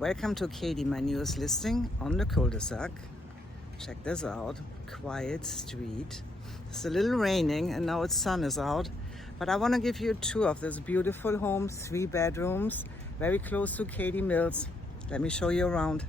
Welcome to Katie, my newest listing on the cul-de-sac. Check this out, quiet street. It's a little raining and now the sun is out, but I want to give you a tour of this beautiful home, 3 bedrooms, very close to Katy Mills. Let me show you around.